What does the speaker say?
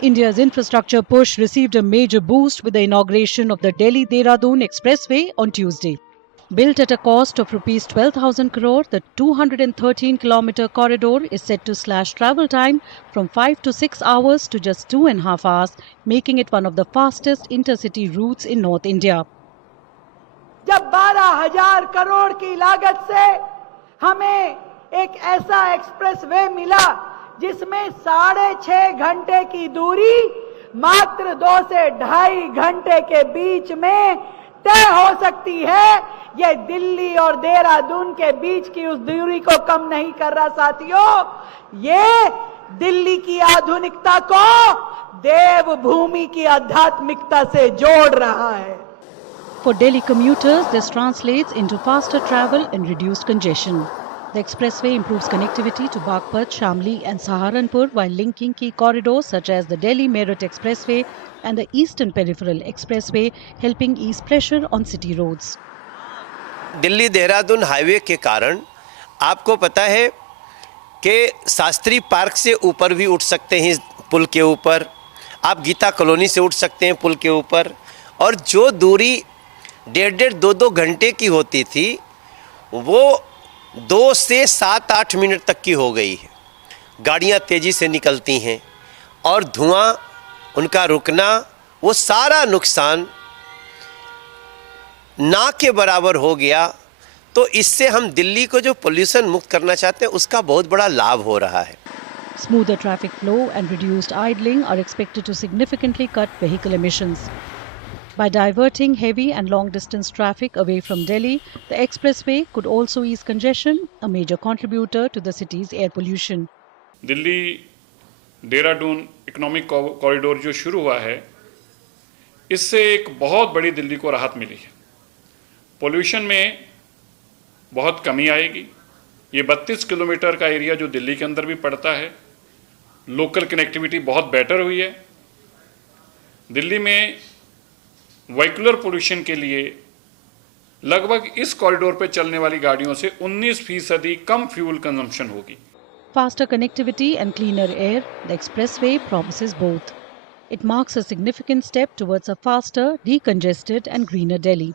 India's infrastructure push received a major boost with the inauguration of the Delhi-Dehradun Expressway on Tuesday. Built at a cost of Rs 12,000 crore, the 213-kilometre corridor is set to slash travel time from 5 to 6 hours to just 2.5 hours, making it one of the fastest intercity routes in North India. जब 12,000 करोड़ की लागत से हमें एक ऐसा expressway मिला जिसमें 6.5 घंटे की दूरी मात्र 2 से 2.5 घंटे के बीच में तय हो सकती है, ये दिल्ली और देहरादून के बीच की उस दूरी को कम नहीं कर रहा साथियों, ये दिल्ली की आधुनिकता को देवभूमि की आध्यात्मिकता से जोड़ रहा है. For Delhi commuters, this translates into faster travel and reduced congestion. The expressway improves connectivity to Baghpat, Shamli and Saharanpur while linking key corridors such as the Delhi-Meerut Expressway and the Eastern Peripheral Expressway, helping ease pressure on city roads. Delhi Dehradun highway के कारण आपको पता है कि Shastri park से ऊपर भी उठ सकते हैं पुल के ऊपर, आप गीता कॉलोनी से उठ सकते हैं पुल के ऊपर, और जो दूरी 1.5-2 घंटे की होती थी वो 2 से 7-8 मिनट तक की हो गई है. गाड़ियां तेज़ी से निकलती हैं और धुआं उनका रुकना, वो सारा नुकसान ना के बराबर हो गया. तो इससे हम दिल्ली को जो पोल्यूशन मुक्त करना चाहते हैं उसका बहुत बड़ा लाभ हो रहा है. Smoother traffic flow and reduced idling are expected to significantly cut vehicle emissions. By diverting heavy and long-distance traffic away from Delhi, the expressway could also ease congestion, a major contributor to the city's air pollution. Delhi Dehradun economic corridor जो शुरू हुआ है, इससे एक बहुत बड़ी दिल्ली को राहत मिली है. पोल्यूशन में बहुत कमी आएगी. ये 32 किलोमीटर का एरिया जो दिल्ली के अंदर भी पड़ता है, लोकल कनेक्टिविटी बहुत बेटर हुई है. दिल्ली में व्हीकुलर पोल्यूशन के लिए लगभग इस कॉरिडोर पे चलने वाली गाड़ियों से 19% कम फ्यूल कंजम्पशन होगी. Faster connectivity and cleaner air, the expressway promises both. It marks a significant step towards a faster, decongested and greener Delhi.